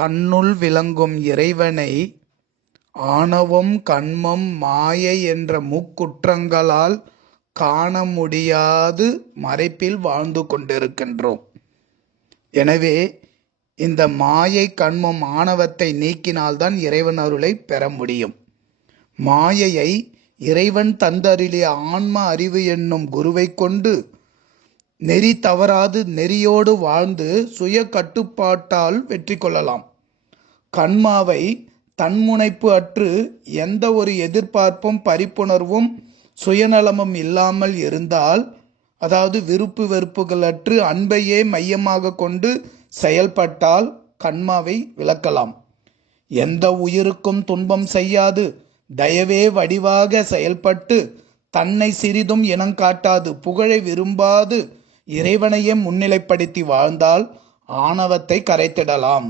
தன்னுள் விளங்கும் இறைவனை ஆணவம் கண்மம் மாயை என்ற முக்குற்றங்களால் காண முடியாது மறைப்பில் வாழ்ந்து கொண்டிருக்கின்றோம். எனவே இந்த மாயை கண்மம் ஆணவத்தை நீக்கினால்தான் இறைவன் அருளை பெற முடியும். மாயையை இறைவன் தந்தருளிய ஆன்ம அறிவு என்னும் குருவை கொண்டு நெறி தவறாது நெறியோடு வாழ்ந்து சுய கட்டுப்பாட்டால் வெற்றி கொள்ளலாம் கண்மாவை தன்முனைப்பு அற்று எந்த ஒரு எதிர்பார்ப்பும் பரிப்புணர்வும் சுயநலமும் இல்லாமல் இருந்தால் அதாவது விருப்பு வெறுப்புகள் அற்று அன்பையே மையமாக கொண்டு செயல்பட்டால் கண்மாவை விளக்கலாம். எந்த உயிருக்கும் துன்பம் செய்யாது. தயவே வடிவாக செயல்பட்டு தன்னை சிறிதும் இனங்காட்டாது புகழை விரும்பாது இறைவனையே முன்னிலைப்படுத்தி வாழ்ந்தால் ஆணவத்தை கரைத்திடலாம்.